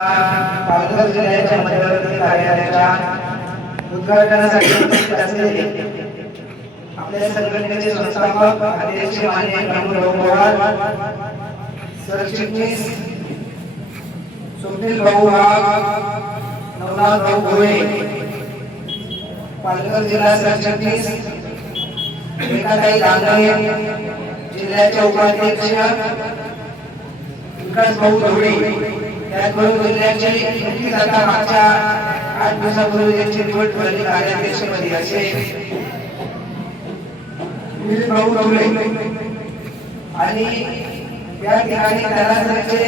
पालघर जिल्ह्याच्या मध्यवर्ती कार्यालयाच्या उद्घाटनासाठी उपस्थित असलेले आपल्या संघटनेचे संस्थापक अध्यक्ष माननीय प्रमोद पवार, सरचिटणीस स्वप्नील भाऊ वाघ, नवनाथ भाऊ भोये, पालघर जिल्हा सरचिटणीस रेखाताई दांगणे, जिल्ह्याचे उपाध्यक्ष विकास भाऊ धोळे, त्याचबरोबर जिल्ह्याचे नुकतीच आता मागच्या 8 दिवसापूर्वी त्यांची निवड झाली कार्याध्यक्षपदी असे भाऊ धोळे आणि या ठिकाणी तलासरीचे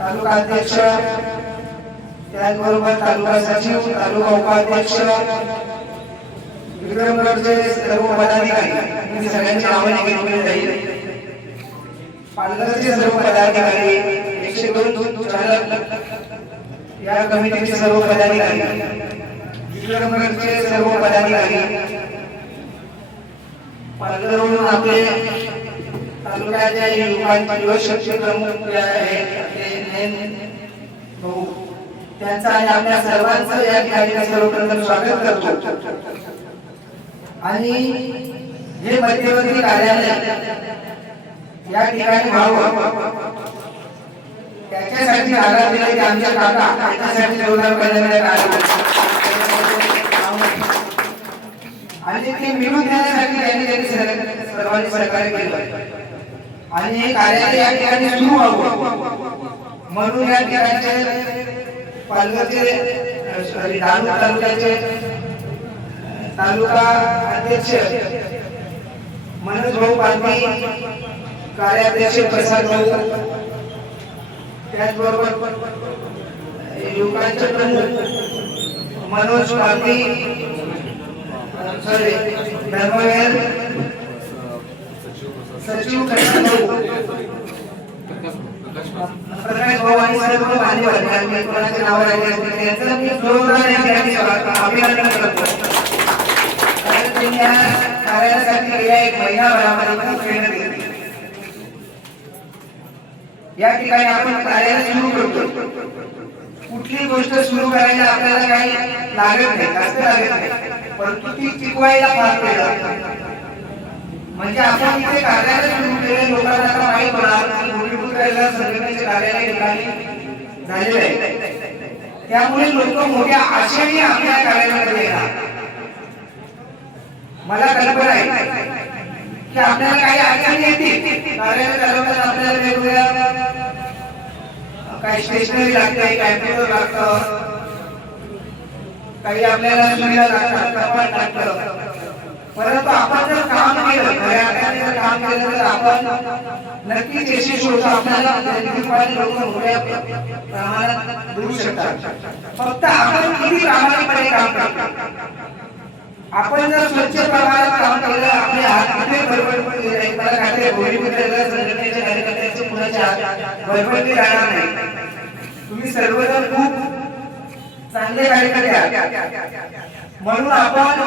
तालुका अध्यक्ष, त्याचबरोबर तालुका सचिव, तालुका उपाध्यक्ष, विक्रमगडचे सर्व पदाधिकारी, मी सगळ्यांची नावे घेतली जाईल. पालघरचे सर्व पदाधिकारी, 102 चालक, या कमिटीचे सर्व पदाधिकारी, विक्रमगडचे सर्व पदाधिकारी, पालघरहून आपले तालुक्याच्या युवक शक्ती प्रमुख भाऊ, त्यांचा आणि आपल्या सर्वांचं या ठिकाणी सर्वप्रथम स्वागत करतो. आणि हे मध्यवर्ती कार्यालय या ठिकाणी त्याच्यासाठी आला दिला की आमच्या काका त्याच्यासाठी जोरदार करण्यात आणि ते मिळून देण्यासाठी त्यांनी सर्वांनी सहकार्य केलं आणि हे कार्यालय या ठिकाणी सुरू व्हावं म्हणून या ठिकाणचे पालघरचे तालुक्याचे तालुका अध्यक्ष मनोज भाऊ पालवी, कार्याध्यक्ष प्रसाद भाऊ, त्याचबरोबर युवकांचे प्रमुख मनोज पालवी, धर्मवीर सचिव प्रकाश भाऊ आणि सर्व मान्यवर कोणाचे नाव राहिले यांचं मी जोरदार अभिनंदन करतो. कारण या कार्यासाठी गेल्या 1 महिनाभरामध्ये खूप मेहनत घेतली. या ठिकाणी आपण कार्यालय सुरू करतो, कुठली गोष्ट सुरू करायला आपल्याला काही लागत नाही, जास्त लागत नाही, परंतु ती टिकवायला फार वेळ लागतो. म्हणजे आपण इथे कार्यालय सुरू केले, लोकांना आता माहीत होणार की मूलभूत संघटनेचे कार्यालय ठिकाणी झालेले आहे, त्यामुळे लोक मोठ्या आशेने आपल्या कार्यालयामध्ये येणार. मला कल्पना आहे की आपल्याला काही अडचणी येतील, कार्यालय चालवताना आपल्याला वेगवेगळ्या काही स्टेशनरी लागते, कॅम्प्युटर लागतं, काही आपल्याला सुविधा लागतात, कपाट लागतं, परंतु आपण जर काम केलं, जर काम केलं तर आपण नक्कीच यशस्वी होतो. आपल्याला लोक मोठ्या प्रमाणात देऊ शकतात. फक्त आपण किती प्रामाणिकपणे काम करतो. आपण जर स्वच्छ प्रमाणात काम केलं, आपले हात कुठे बरोबर मला खात्री संघटनेच्या कार्यकर्त्यांचे कुणाच्या बरोबर राहणार नाही. तुम्ही सर्वजण खूप चांगले कार्यकर्ते आहात, म्हणून आपण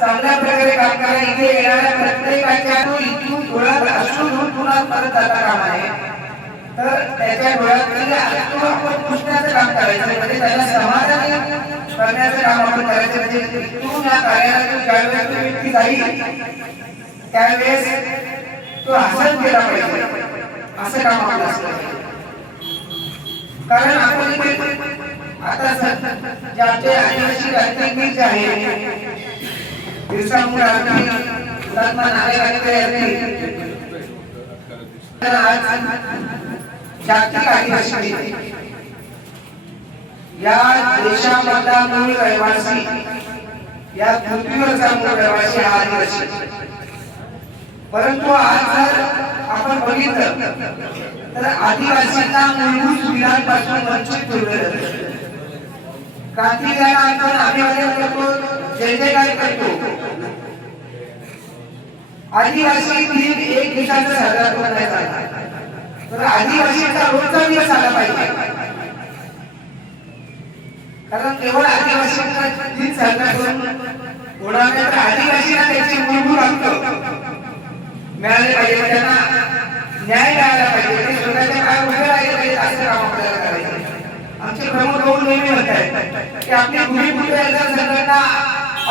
चांगल्या प्रकारे काम करा. इथे येणाऱ्या प्रत्येकाच्या इथून डोळ्यात अश्रू धुवून पुन्हा परत जाता कामा नये. तर त्याच्या डोळ्यात आपण पुसण्याचं काम करायचं, म्हणजे त्याला समाधानी करण्याचं काम आपण करायचं. म्हणजे इथून या कार्यालयातून ज्यावेळेस तो व्यक्ती जाईल त्यावेळेस तो हसत गेला पाहिजे, असं काम आपलं असतं. कारण आपण आता जे आमचे आदिवासी राजकीय जे आहे, बिरसा मुंडा हुतात्मा नारायण आज जागतिक आदिवासी या देशामधला मूळ रहिवासी, या पृथ्वीवरचा मूळ रहिवासी हा आदिवासी. परंतु आज जर आपण बघितलं तर आदिवासींना मूलभूत सुविधांपासून वंचित ठेवलं. क्रांतिकारांना आपण अभिवादन करतो, जय जयकार करतो. आदिवासी दिन 1 दिवसाचा साजरा करण्यात आला, तर आदिवासीचा रोजचा दिवस आला पाहिजे. कारण केवळ आदिवासींचा दिन साजरा करून होणार नाही, तर आदिवासींना त्याचे मूलभूत हक्क मिळाले पाहिजे, त्यांना न्याय मिळाला पाहिजे, ते स्वतःच्या पायावर उभे राहिले पाहिजे, असं काम आपल्याला करायचं. की आपली भूमिपुत्र संघटना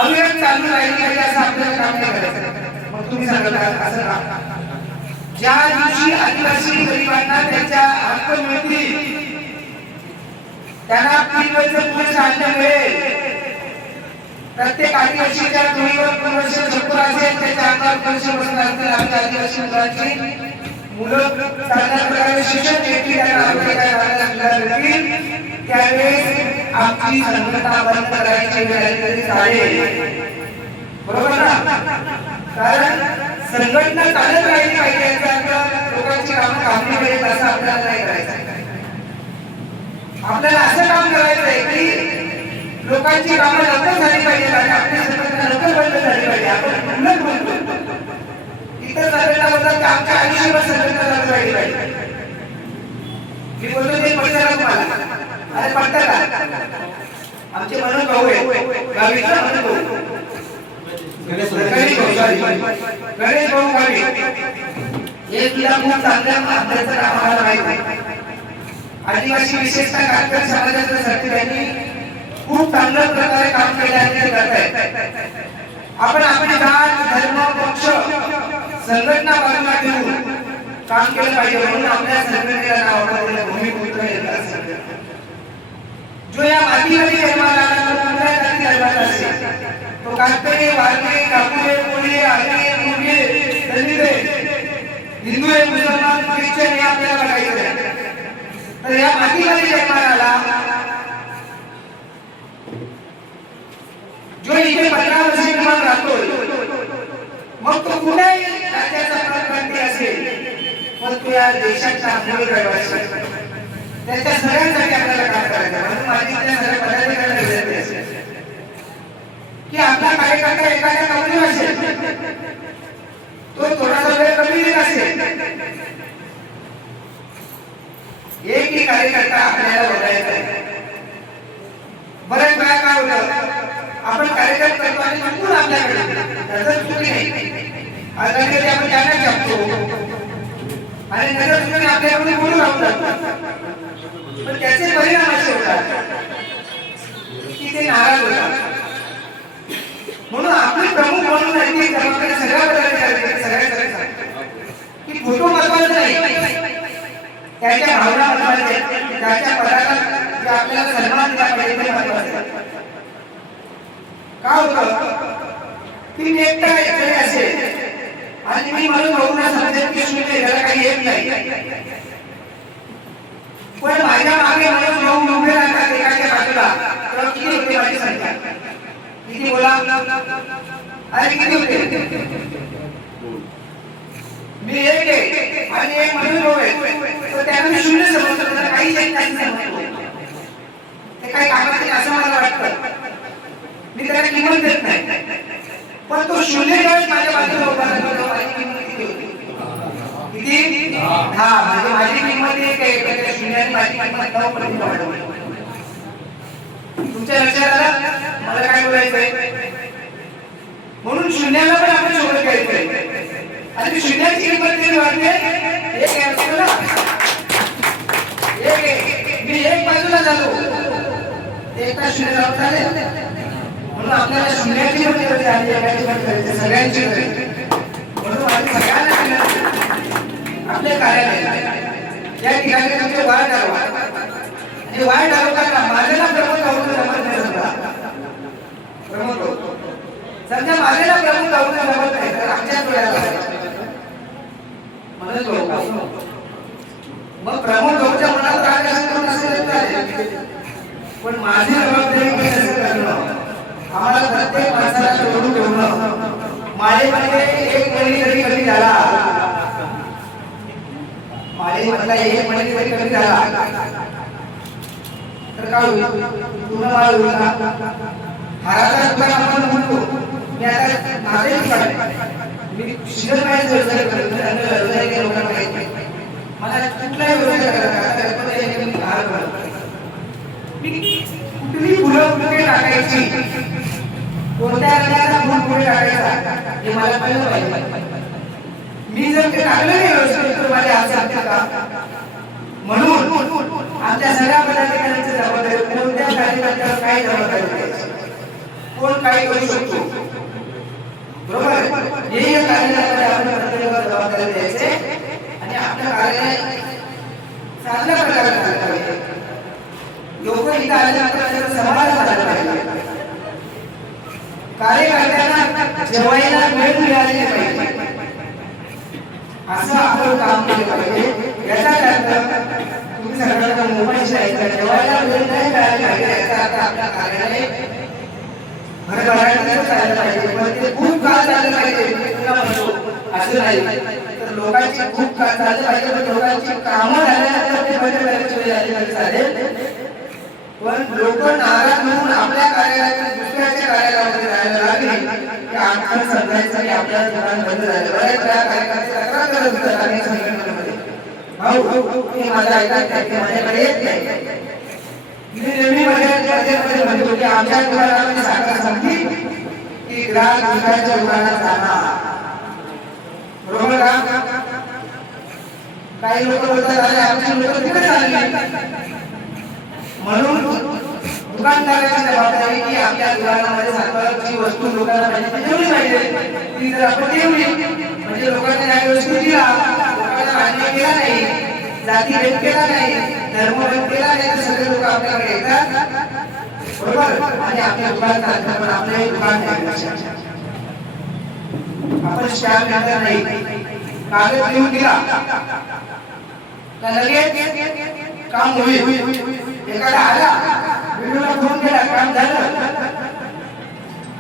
अविरत चालू राहिली पाहिजे असं आपल्याला काम नाही करायचं. मग तुम्ही सांगता असं का? ज्या दिवशी आदिवासी गरिबांना त्यांच्या हक्क मिळतील, त्यांना 3 वर्ष पुढे चालणे मिळेल, प्रत्येक आदिवासीच्या डोळीवर 2 वर्ष छप्पर असेल, त्याच्या अंगावर 2 वर्ष बसणार असतील, आमच्या आदिवासी मुलांची मुलं चांगल्या प्रकारे शिक्षण घेतली, त्यांना मिळतील, त्यावेळेस आमची संघटना बंद करायची वेळ आली तरी चालेल. बरोबर ना? कारण संघटना चालत राहिली पाहिजे, याचा अर्थ लोकांची कामं थांबली पाहिजेत असं आपल्याला नाही करायचं. आपल्याला असं काम करायचं आहे की लोकांची कामं लवकर झाली पाहिजेत आणि आपली संघटना लवकर बंद झाली पाहिजे. आपण उलट बोलतो, इतर संघटना बोलतात की आमच्या आयुष्यभर संघटना चालू राहिली पाहिजे. मी बोलतो ते पटतं का तुम्हाला? अरे पटतं का? आमचे मनोज भाऊ आहे, गावीचा मनोज भाऊ, गणेश भाऊ गावी, हे तुला खूप चांगल्या अभ्यासाचं काम आम्हाला माहिती आहे. आदिवासी विशेषतः कातकर समाजाच्या साठी त्यांनी खूप चांगल्या प्रकारे काम केले आहे, ते करतायत. आपण आपली जात, धर्म, पक्ष, संघटना बाजूला ठेवून काम केलं पाहिजे. म्हणून आपल्या संघटनेला नाव दिलं भूमिपुत्र एकता संघटना. जो या मातीमध्ये जन्माला आला, तो कुठल्या जाती धर्माचा असेल, तो कातकरी, वारकरी, काकुळे, कोळी, आर्य, मुंगे, दलित, हिंदू, मुसलमान, ख्रिश्चन हे आपल्याला बघायचं आहे. तर या मातीमध्ये जन्माला आला, जो इथे 15 वर्ष निर्माण राहतोय, मग तो कुठेही राज्याचा प्रधानमंत्री असेल, पण तो या देशाचा मूळ रहिवासी, त्याच्या सगळ्यांसाठी आपल्याला काम करायचं. म्हणून माझी त्या सगळ्या पदाधिकाऱ्यांना विनंती असेल की आपला कार्यकर्ता एखाद्या कंपनीत असेल, तो थोडासा वेळ कमी देत असेल, एकही कार्यकर्ता आपल्याला बघायचा आहे. बऱ्याच वेळा काय होतं, आपण कार्यक्रम करतो आणि चुकून आपल्याकडे नजर चुकली नाही, कधी आपण त्यांना जपतो आणि नजर चुकून आपल्याकडे बोलू लागतो, पण त्याचे परिणाम असे होतात की ते नाराज होतात. म्हणून आपली प्रमुख म्हणून नैतिक जबाबदारी सगळ्या पदाधिकाऱ्यांची सगळ्या की फोटो महत्वाचा नाही, त्याच्या भावना महत्वाच्या, त्याच्या पदाला जे आपल्याला सन्मान दिला पाहिजे ते महत्वाचे. का होतं की एकटा एकटे असेल आणि मी म्हणून भाऊना समजेल की शून्य त्याला काही येत नाही, पण माझ्या मागे म्हणून भाऊ उभे राहतात एकाच्या बाजूला, तेव्हा किती होते माझी संख्या? किती बोला? अरे किती होते? मी एक आहे आणि एक म्हणून भाऊ आहे, तर त्याला शून्य समजतो, त्याला काहीच येत नाही समजतो, ते काही कामात नाही असं मला वाटतं. मी त्याला किंमत देत नाही, पण तो शून्य ज्यावेळेस माझ्या बाजूला उभा राहतो माझी किंमत किती होती? किती? हा, म्हणजे माझी किंमत एक आहे, त्या शून्याने माझी किंमत 9 पटीने वाढवली. तुमच्या लक्षात आलं मला काय बोलायचंय? म्हणून शून्याला पण आपण सोबत घ्यायचंय आणि शून्याची किंमत किती वाढते? एक आहे ना, एक आहे. मी एक बाजूला झालो, एका शून्य लावून झाले. म्हणून आपल्याला शून्याची पण गरज आहे, एकाची पण गरज आहे, सगळ्यांची गरज आहे. म्हणून आम्ही सगळ्यांना आपल्या कार्यालयात या ठिकाणी तुमचे वाय ठरवा आणि वाय ठरवताना माझ्याला प्रमुख गावून जमत नाही. समजा माझ्याला प्रमुख गावून जमत नाही तर आमच्याच वेळेला मग प्रमुख गावच्या मनात राग असेल, पण माझी जबाबदारी कसं करणं, आम्हाला प्रत्येक माणसाला जोडून ठेवणं. माळेमध्ये एक मणी जरी कमी झाला, माळेमधला एक मणी जरी कमी झाला तर काय होईल? पूर्ण माळ होईल का? हाराचा दुकान आपण म्हणतो, मी आता माझेच मी शिक्षण काय व्यवसाय करतो, व्यवसाय काही लोकांना माहित नाही, मला कुठलाही व्यवसाय करायचा, हार करतो मी, कुठली फुलं कुठे टाकायची, कोणत्या रंगाचा फुल कुठे टाकायचा हे मला कळलं पाहिजे. मी जर ते टाकलं नाही व्यवस्थित तर माझे हात सांगतील का? म्हणून आमच्या सगळ्या पदाधिकाऱ्यांची जबाबदारी, कोणत्या कार्यकर्त्याला काही जबाबदारी द्यायची, कोण काय करू शकतो, बरोबर. हेही या कार्यालयामध्ये आपण प्रत्येकाला जबाबदारी द्यायचे आणि आपल्या कार्यालय चांगल्या प्रकारे चाललं पाहिजे. लोक इथं आल्यानंतर त्याचा समाधान झालं पाहिजे. कार्यकर्त्यांना जेवायला वेळ मिळाली पाहिजे असं आपण काम केलं पाहिजे. याचा अर्थ तुम्ही सगळ्यांना मोबाईल आहे जेवायला वेळ नाही मिळाली पाहिजे याचा अर्थ आपल्या कार्यालय भरभराटीनं चाललं पाहिजे. पण ते खूप काळ चाललं पाहिजे असं नाही तर लोकांची खूप काळ चाललं पाहिजे. पण लोकांची कामं झाल्यानंतर ते भरभराटीची वेळ आली तरी चालेल. पण लोक नाराज होऊन आपल्या कार्यालयात दुसऱ्याच्या कार्यालयामध्ये राहायला लागली की आमचं समजायचं की आपल्या दुकान बंद झालं. बऱ्याच वेळा कार्यकर्ते तक्रार करत होतात अनेक संघटनांमध्ये, भाऊ हे माझं ऐकत नाही, ते माझ्याकडे येत नाही. मी नेहमी माझ्या म्हणतो की आमच्या दुकानामध्ये साखर संपली की ग्राहक दुसऱ्याच्या दुकानात जाणार, बरोबर का. काही लोक बोलतात अरे आमची लोक तिकडे चालली. म्हणून दुकानदाराची जबाबदारी की आपल्या दुकानामध्ये साखरची वस्तू लोकांना पाहिजे ती ठेवली पाहिजे. ती जर आपण ठेवली म्हणजे लोकांना न्याय वस्तू दिला, लोकांना अन्याय केला नाही, जातीभेद केला नाही, धर्मभेद केला नाही तर सगळे लोक आपल्याकडे येतात, बरोबर. आणि आपल्या दुकान चालतात. पण आपले दुकान नाही, आपण स्टॅम्प घेतला नाही, कागद लिहून दिला तर लगेच काम होईल. एखादा आला व्हिडिओला फोन केला काम झालं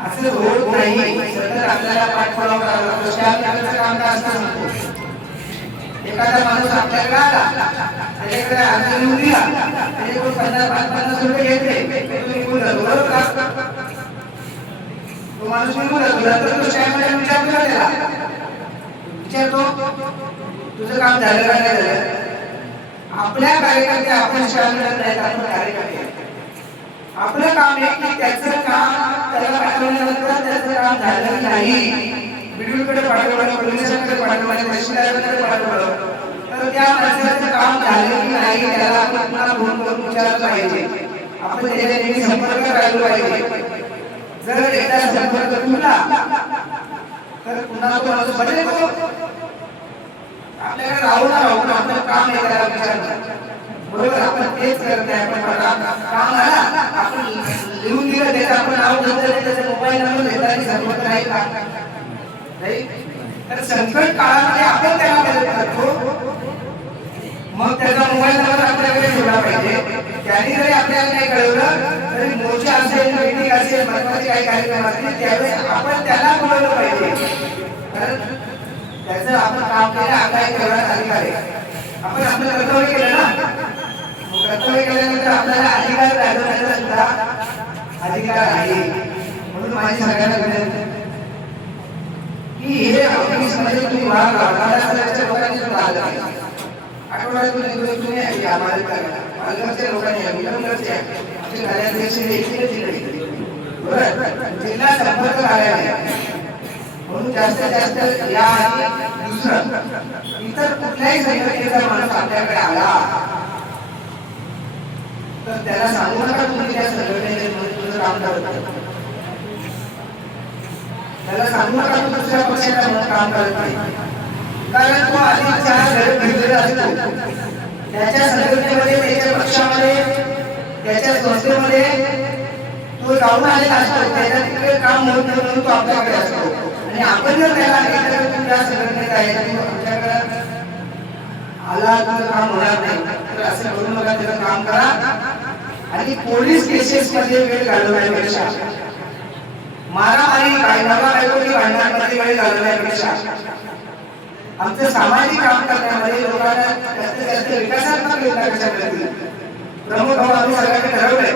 असं होत नाही. सतत आपल्याला पाठपुरावा करावा लागतो. स्टॅम्प घ्यायचं काम काय असतं म्हणतो. एखादा माणूस आपल्याकडे आला त्याच्याकडे अर्ज लिहून दिला त्याच्याकडून 50 रुपये घेतले तो निघून जातो, बरोबर का. तो माणूस निघून जातो नंतर तो स्टॅम्प विचारतो त्याला विचारतो तुझं काम झालं का नाही झालं. आपल्या कार्यकर्ते आपण स्टॅम्प नाही आपण कार्यकर्ते आपलं काम आहे की त्याचं काम त्याला पाठवल्यानंतर त्याचं काम झालं नाही, व्हिडिओकडे पाठवलं, पोलिसांकडे पाठवलं, तहसीलदारांकडे पाठवलं तर त्या माणसाचं काम झालं की नाही त्याला आपण पुन्हा फोन करून विचारलं पाहिजे. आपण त्याच्या नेहमी संपर्क राहिलो पाहिजे. जर एकदा संपर्क तुटला तर पुन्हा तो माणूस बदलेल. आपल्याकडे राहून आपलं काम आहे त्याला विचारणं, बरोबर. आपण तेच करत नाही. आपण काम आला आपण लिहून दिलं त्याचं आपण नाव घेतलं त्याचा मोबाईल नंबर घेतला आणि संपर्क नाही का नाही. तर संकट काळामध्ये आपण त्याला मदत करतो मग त्याचा मोबाईल नंबर आपल्याकडे ठेवला पाहिजे. त्यांनी जरी आपल्याला नाही कळवलं तरी मोर्चा असेल, मीटिंग असेल, महत्वाचे काही कार्यक्रम असतील त्यावेळेस आपण त्याला बोलवलं पाहिजे. कारण त्याचं आपण काम केलं आपला एक वेगळाच अधिकार आहे. आपण आपलं कर्तव्य केलं ना, कर्तव्य केल्यानंतर आपल्याला अधिकार राहिला सुद्धा अधिकार आहे. म्हणून माझी सगळ्यांना विनंती की हे ऑफिसमध्ये तुम्ही महाराष्ट्राच्या लोकांनी सुद्धा आलं पाहिजे. आठवड्यातून एक दिवस तुम्ही आम्हाला पालघरच्या लोकांनी विलंबचे आमचे कार्याध्यक्ष जिल्हा संपर्क कार्यालय म्हणून जास्तीत जास्त या दुसरं इतर कुठल्याही संघटनेचा माणूस आपल्याकडे आला तर त्याला सांगू नका तुम्ही त्या संघटनेचे तुझं काम करत. त्याला सांगू नका तू दुसऱ्या पक्षाला म्हणून काम करत नाही. कारण तो आधी 4 घरे फिरलेला असतो. त्याच्या संघटनेमध्ये, त्याच्या पक्षामध्ये, त्याच्या संस्थेमध्ये तो जाऊन आलेला असतो. त्याच्या तिकडे काम होत नाही म्हणून तो आपल्याकडे असतो. आणि आपण जर त्याला त्या संघटनेत आहे आमच्याकडे आला तुझं काम होणार नाही तर असं करू नका. त्याचं काम करा. आणि पोलीस केसेस मध्ये वेळ घालवण्यापेक्षा, मारामारी बायकोची भांडणांमध्ये वेळ घालवण्यापेक्षा आमचं सामाजिक काम करण्यामध्ये लोकांना जास्तीत जास्त विकासात्मक योजना कशा करतील. प्रमुख भाऊ आम्ही सगळ्यांनी ठरवलंय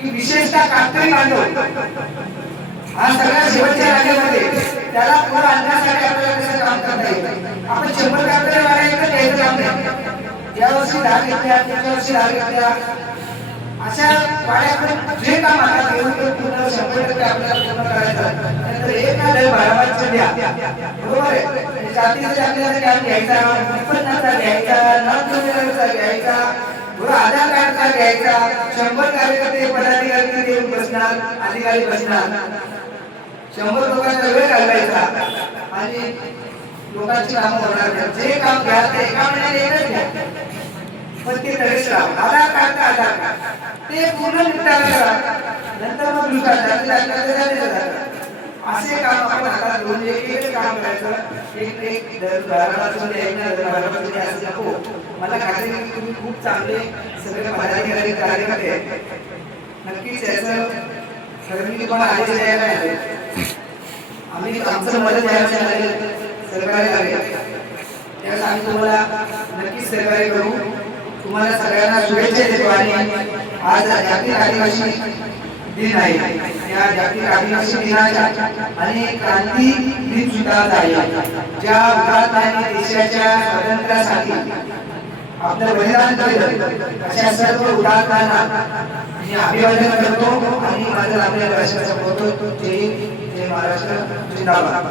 की विशेषतः कातकरी बांधव हा सगळ्या शेवटच्या राज्यामध्ये त्याला पुढे आणण्यासाठी आपल्याला कसं काम करता येईल. आपण 100 कातकरी वाड्या घ्यायचं काम नाही. यावर्षी 10 घेतल्या, पुढच्या वर्षी 10 घेतल्या, अशा वाड्याकडून जे काम आता घेऊन पूर्ण 100% आपल्याला पूर्ण करायचं. नंतर एक ना लय भाराभारचं द्या, बरोबर आहे. जातीचा आपल्याला काम घ्यायचा, उत्पन्नाचा घ्यायचा, नॉन क्रिमिनलचा घ्यायचा, आधार कार्डचा घ्यायचा, 100 कार्यकर्ते पदाधिकारी बसणार, अधिकारी बसणार, 100 लोकांचा वेळ घालवायचा आणि लोकांची कामं होणार नाही. जे काम घ्या ते एका महिन्यात येतच घ्या, पण ते तरीच राहा. आधार कार्ड ते पूर्ण निपटायला करा, नंतर मग दुसरा असे काम आपण हातात घेऊन एक काम करायचं. एक घरापासून असं नको. मला खात्री आहे की तुम्ही खूप चांगले सगळे पदाधिकारी कार्यकर्ते आहेत. नक्कीच याचं खरं मी तुम्हाला आदेश द्यायला आहे. आम्ही आमचं मदत द्यायला सरकारी आहे, त्यावेळेस आम्ही तुम्हाला नक्कीच सहकार्य करू. तुम्हाला सगळ्यांना शुभेच्छा देतो. आणि आज जागतिक आदिवासी दिन आहे. या जागतिक आदिवासी दिनाच्या आणि क्रांती दिन सुद्धा आहे. ज्या हुतात्म्यांनी देशाच्या स्वातंत्र्यासाठी आपलं बलिदान दिलं अशा सर्व हुतात्म्यांना मी अभिवादन करतो आणि माझं आपल्या राष्ट्राचा बोलतो. जय हिंद, जय महाराष्ट्र, जिंदाबाद.